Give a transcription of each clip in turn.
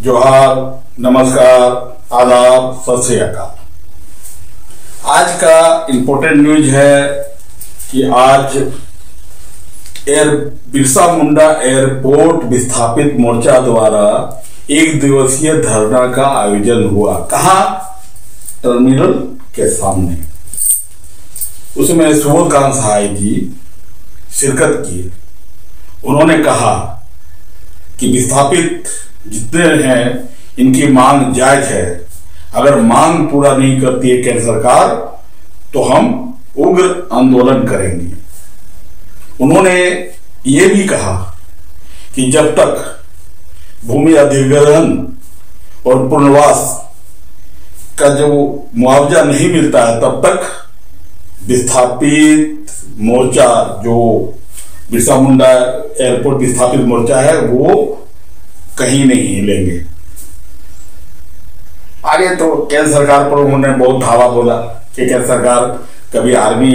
जोहार, नमस्कार, आदाब, सत श्री अकाल। आज का इम्पोर्टेंट न्यूज है कि आज बिरसा मुंडा एयरपोर्ट विस्थापित मोर्चा द्वारा एक दिवसीय धरना का आयोजन हुआ। कहाँ? टर्मिनल के सामने। उसमें सुबोधकांत सहाय जी शिरकत किए। उन्होंने कहा कि विस्थापित जितने हैं इनकी मांग जायज है। अगर मांग पूरा नहीं करती है केंद्र सरकार तो हम उग्र आंदोलन करेंगे। उन्होंने ये भी कहा कि जब तक भूमि अधिग्रहण और पुनर्वास का जो मुआवजा नहीं मिलता है तब तक विस्थापित मोर्चा, जो बिरसा मुंडा एयरपोर्ट विस्थापित मोर्चा है, वो कहीं नहीं हिलेंगे। आगे तो केंद्र सरकार पर उन्होंने बहुत धावा बोला कि केंद्र सरकार कभी आर्मी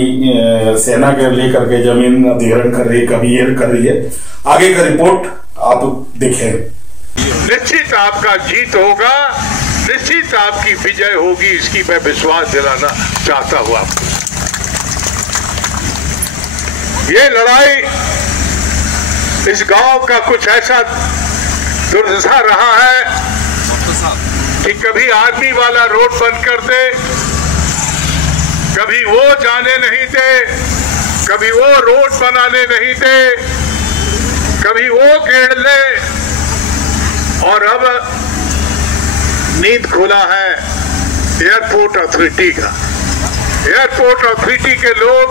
सेना के लेकर के जमीन अधिग्रहण कर रही है, कभी ये कर रही है। आगे का रिपोर्ट आप देखें। निश्चित आपका जीत होगा, निश्चित आपकी विजय होगी, इसकी मैं विश्वास दिलाना चाहता हूं आपको। ये लड़ाई इस गांव का कुछ ऐसा दुर्दशा रहा है कि कभी आर्मी वाला रोड बंद कर दे, कभी वो जाने नहीं दे, कभी वो रोड बनाने नहीं दे, कभी वो घेर ले, और अब नींद खुला है एयरपोर्ट अथॉरिटी का। एयरपोर्ट अथॉरिटी के लोग,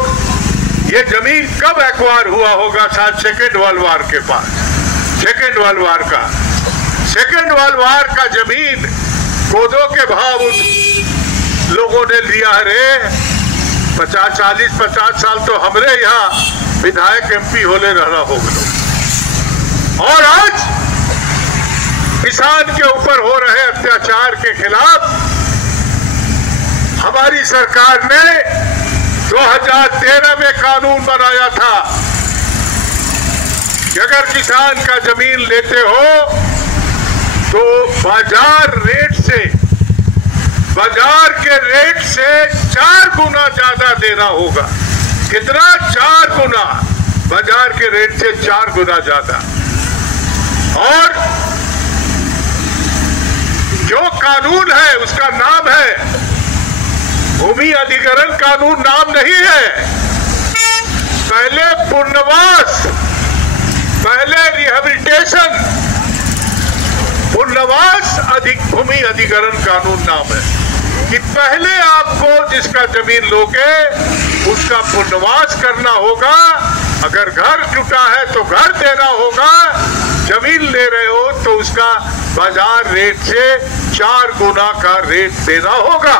ये जमीन कब एक्वायर हुआ होगा? शायद सेकेंड वर्ल्ड वॉर के पास, सेकेंड वर्ल्ड वॉर का, सेकेंड वर्ल्ड वॉर का जमीन कोदो के भाव लोगों ने लिया है रे। 50 साल तो हमरे यहाँ विधायक एमपी होले रहना होगा। और आज किसान के ऊपर हो रहे अत्याचार के खिलाफ हमारी सरकार ने 2013 में कानून बनाया था कि अगर किसान का जमीन लेते हो तो बाजार के रेट से 4 गुना ज्यादा देना होगा। कितना? 4 गुना, बाजार के रेट से 4 गुना ज्यादा। और जो कानून है उसका नाम है भूमि अधिग्रहण कानून, नाम नहीं है। पहले पुनर्वास, पहले रिहेबिलिटेशन, पुनर्वास भूमि अधिग्रहण कानून नाम है कि पहले आपको जिसका जमीन लोगे उसका पुनर्वास करना होगा। अगर घर टूटा है तो घर देना होगा, जमीन ले रहे हो तो उसका बाजार रेट से 4 गुना का रेट देना होगा,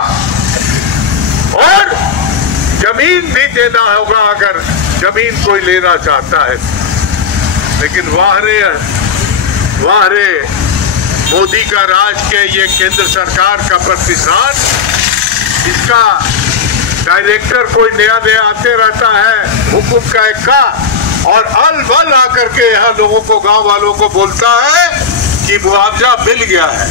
और जमीन भी देना होगा अगर जमीन कोई लेना चाहता है। लेकिन वाह रे मोदी का राज के ये केंद्र सरकार का प्रतिष्ठान, इसका डायरेक्टर कोई नया आते रहता है हुकुम का एक्का, और अलबल आकर के यहाँ लोगों को, गांव वालों को बोलता है कि मुआवजा मिल गया है।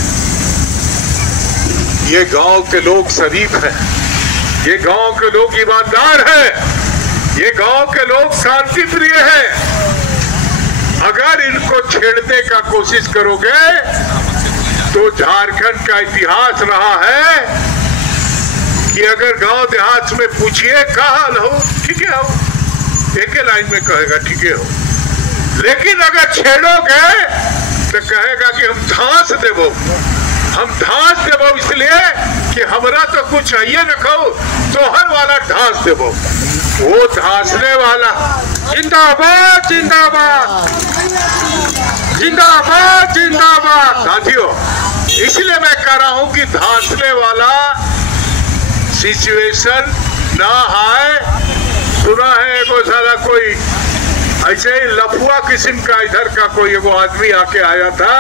ये गांव के लोग शरीफ हैं, ये गांव के लोग ईमानदार हैं, ये गांव के लोग शांति प्रिय हैं। अगर इनको छेड़ने का कोशिश करोगे तो झारखंड का इतिहास रहा है कि अगर गांव देहात में पूछिए का हाल हो, ठीक है हो, एक लाइन में कहेगा ठीक है हो। लेकिन अगर छेड़ोगे तो कहेगा कि हम धांस देवो, हम धांस देवो, इसलिए कि हमरा तो कुछ चाहिए न खाओ, तोहर वाला धांस देवो। वो धांसने वाला जिंदाबाद जिंदाबाद जिंदाबाद जिंदाबाद। साथियों, इसलिए मैं कह रहा हूं कि धांसने वाला सिचुएशन ना आए। सुना है एगो साला कोई ऐसे ही लफुआ किस्म का इधर का कोई एगो आदमी आके आया था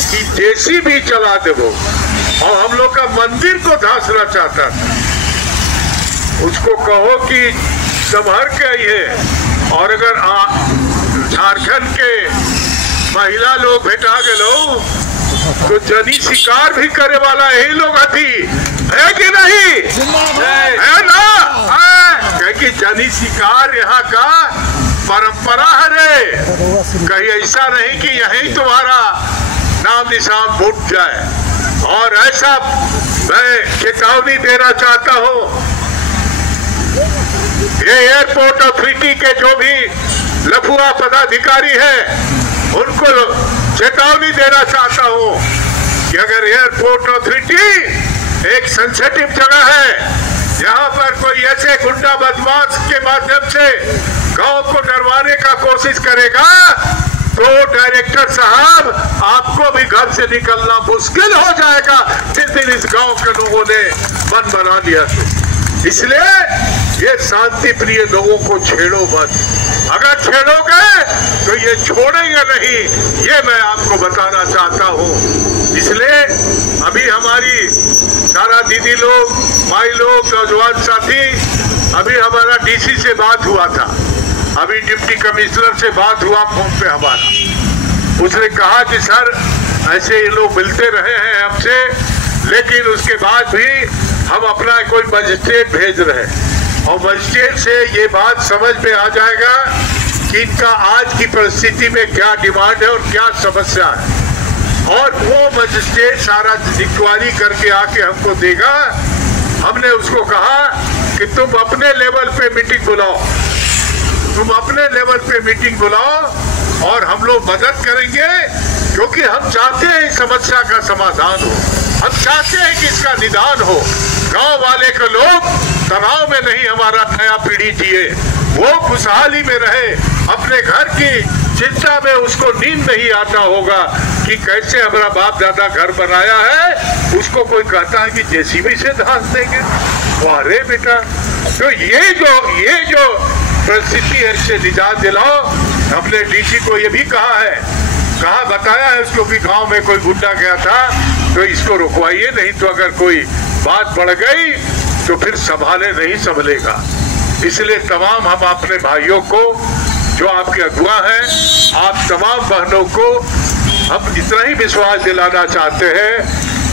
कि जेसीबी चला दे वो, और हम लोग का मंदिर को धांसना चाहता था। उसको कहो कि संभर के आइए, और अगर झारखंड के महिला लोग भेटा गए तो जनी शिकार भी करे वाला यही लोग हथी है कि नहीं है ना? क्योंकि जनी शिकार यहाँ का परंपरा है रे। कहीं ऐसा नहीं कि यही तुम्हारा नाम निशान फूट जाए। और ऐसा मैं चेतावनी देना चाहता हूँ, ये एयरपोर्ट अथॉरिटी के जो भी लफुआ पदाधिकारी हैं उनको चेतावनी देना चाहता हूँ कि अगर एयरपोर्ट अथॉरिटी एक सेंसिटिव जगह है, यहाँ पर कोई ऐसे गुंडा बदमाश के माध्यम से गांव को डरवाने का कोशिश करेगा तो डायरेक्टर साहब आपको भी घर से निकलना मुश्किल हो जाएगा जिस दिन इस गांव के लोगों ने मन बना लिया। इसलिए ये शांति प्रिय लोगों को छेड़ो मत। अगर छेड़ोगे तो ये छोड़ेंगे नहीं, ये मैं आपको बताना चाहता हूँ। इसलिए अभी हमारी सारा दीदी लोग, भाई लोग, नौजवान साथी, अभी हमारा डीसी से बात हुआ था, अभी डिप्टी कमिश्नर से बात हुआ फोन पे हमारा। उसने कहा कि सर ऐसे ये लोग मिलते रहे हैं हमसे, लेकिन उसके बाद भी हम अपना कोई मजिस्ट्रेट भेज रहे हैं और मजिस्ट्रेट से ये बात समझ में आ जाएगा कि इनका आज की परिस्थिति में क्या डिमांड है और क्या समस्या है, और वो मजिस्ट्रेट सारा इंक्वायरी करके आके हमको देगा। हमने उसको कहा कि तुम अपने लेवल पे मीटिंग बुलाओ, तुम अपने लेवल पे मीटिंग बुलाओ और हम लोग मदद करेंगे, क्योंकि हम चाहते हैं इस समस्या का समाधान हो, हम चाहते हैं कि इसका निदान हो। गांव वाले के लोग तनाव में नहीं हमारा नया पीढ़ी जिए, वो खुशहाली में रहे, अपने घर की चिंता में उसको नींद नहीं आता होगा कि कैसे हमारा बाप दादा घर बनाया है, उसको कोई कहता है कि जेसीबी से धांस देंगे। अरे बेटा, तो ये जो परिस्थिति है इससे निजात दिलाओ। हमने डीसी को ये भी कहा है, बताया है उसको कि गांव में कोई गुंडा गया था तो इसको रुकवाइए, नहीं तो अगर कोई बात बढ़ गई तो फिर संभाले नहीं संभलेगा। इसलिए तमाम हम अपने भाइयों को जो आपके अगुआ हैं, आप तमाम बहनों को हम इतना ही विश्वास दिलाना चाहते हैं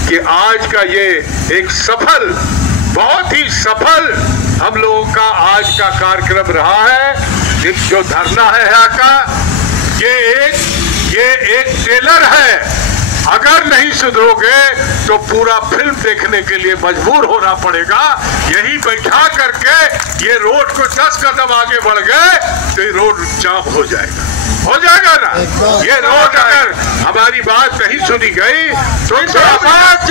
कि आज का ये एक सफल, बहुत ही सफल हम लोगों का आज का कार्यक्रम रहा है। जो धरना है यहाँ का, ये एक ट्रेलर है। अगर नहीं सुधरोगे तो पूरा फिल्म देखने के लिए मजबूर होना पड़ेगा। यही बैठा करके ये रोड को 10 कदम आगे बढ़ गए तो ये रोड जाम हो जाएगा ना। ये रोड अगर हमारी बात नहीं सुनी गई तो जिंदाबाद।